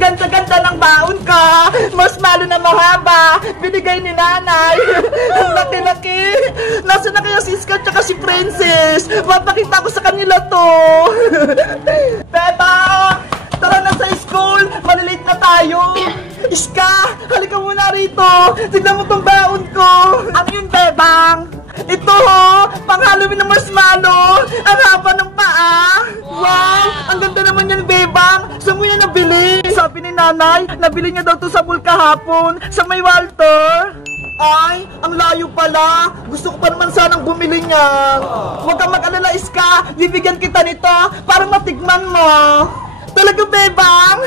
ganda-ganda ng baon ko. Marshmallow na mahaba. Binigay ni nanay. Ang laki-laki. Nasaan na kaya si Iska at si Princess? Mapakita ko sa kanila to. Beba! Tara na sa school. Malilate na tayo. Iska, halika muna rito. Tignan mo tong baon ko. Ano yun, Bebang? Ito ho, pang-Halloween na marshmallow. Ang haba ng paa. Wow, ang ganda naman yan, Bebang. Saan mo yan nabili? Sabi ni nanay, nabili niya daw to sa mall kahapon, sa may Walter. Ay, ang layo pala. Gusto ko pa naman sanang bumili niyan. Huwag kang mag-alala, Iska. Bibigyan kita nito para matikman mo. Talaga, Bebang?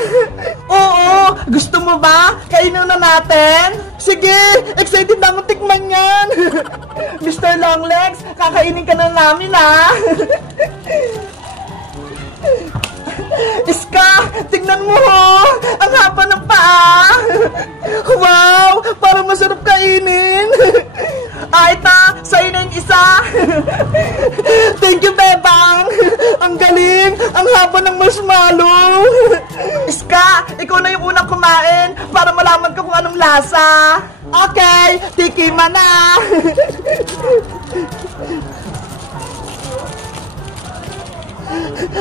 Oo, gusto mo ba? Kainin na natin? Sige, excited na akong tikman yan. Mr. Longlegs, kakainin ka na namin, ha? Iska, tingnan mo, ho. Ang haba ng paa. Wow, parang masarap kainin. Ito, sa'yo na yung isa. Thank you, Bebang. Ang galing, ang haba ng marshmallow. Iska, ikaw na yung unang kumain para malaman ko kung anong lasa. Okay, tikiman na.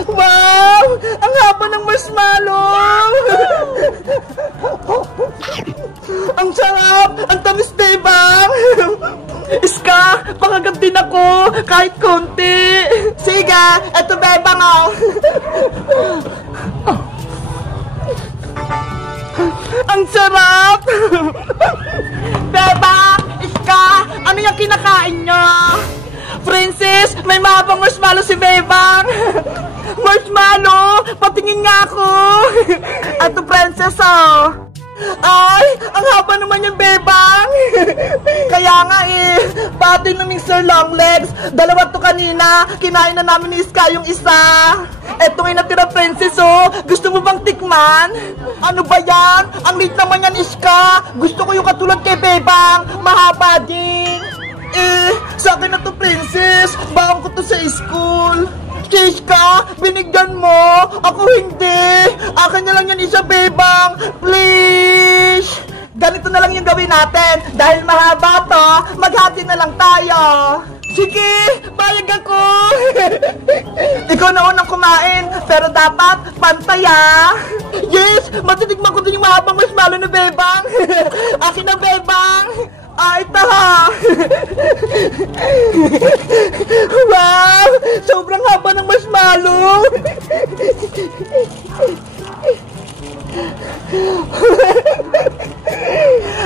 Wow, ang haba ng marshmallow. Ang sarap, ang tamis, Bebang. Iska, pangagad din ako, kahit konti. Sige, eto, Bebang, oh. Ang sarap. Bebang, Iska, ano yung kinakain nyo? Princess, may mahabang marshmallow si Bebang. Marshmallow, patingin nga ako. Eto, Princess, oh. Ay, ang haba naman yung, Bebang. Kaya nga pati ng Mr. Longlegs, dalawa to kanina, kinain na namin ni Iska yung isa. Eto yung natira, Princess, oh. Gusto mo bang tikman? Ano ba yan? Ang liit naman yan, Iska. Gusto ko yung katulad kay Bebang, mahaba din. Sa akin na to, Princess. Bakang ko to sa school. Iska, binigyan mo. Ako hindi. Akin na lang yan isa, Bebang. Please. Ganito na lang yung gawin natin. Dahil mahaba to, maghati na lang tayo. Sige, payag ako. Ikaw na unang kumain, pero dapat pantay, ah. Yes, matitigman ko din yung mahabang marshmallow na, Bebang. Akin na, Bebang. Ito, ha. Wow, sobrang haba ng marshmallow.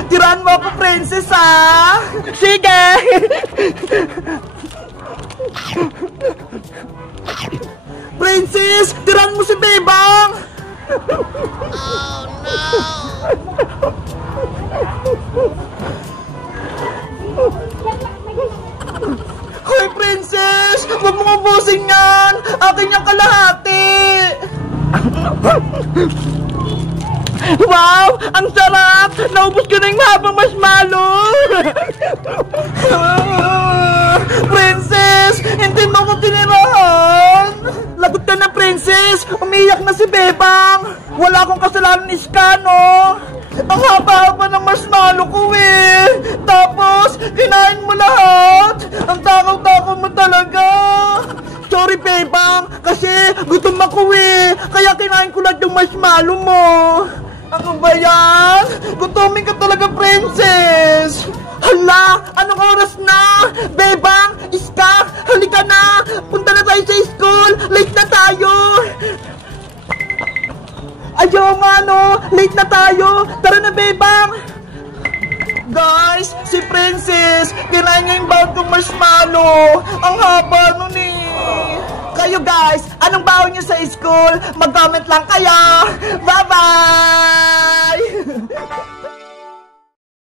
Tirahan mo ako, Princess, ha. Sige. Princess, tirahan mo si Bebang. Oh, no. Hoy, Princess! Huwag mo ubusin yan! Akin yung kalahati! Wow! Ang sarap! Naubos ko na yung mahabang marshmallow! Princess! Hindi mo ko tinirahan! Lagot ka na, Princess! Umiyak na si Bebang! Wala akong kasalanan, Iska, no? Ang haba-haba ng marshmallow ko, Tapos, kinain mo lahat! Ang takaw-takaw mo talaga! Sorry, Bebang! Kasi gutom ako, Kaya kinain ko lahat yung marshmallow mo! Ano ba yan? Gutomin ka talaga, Princess! Hala! Anong oras na? Bebang! Iska! Halika na! Punta na tayo sa school! Late na tayo! Ayaw nga, no? Late na tayo! Tara na, Bebang! Guys, si Princess, kinain niya yung bawang kong marshmallow. Ang haba nun, Kayo, guys, anong bawang niyo sa school? Mag-comment lang kayo! Bye-bye!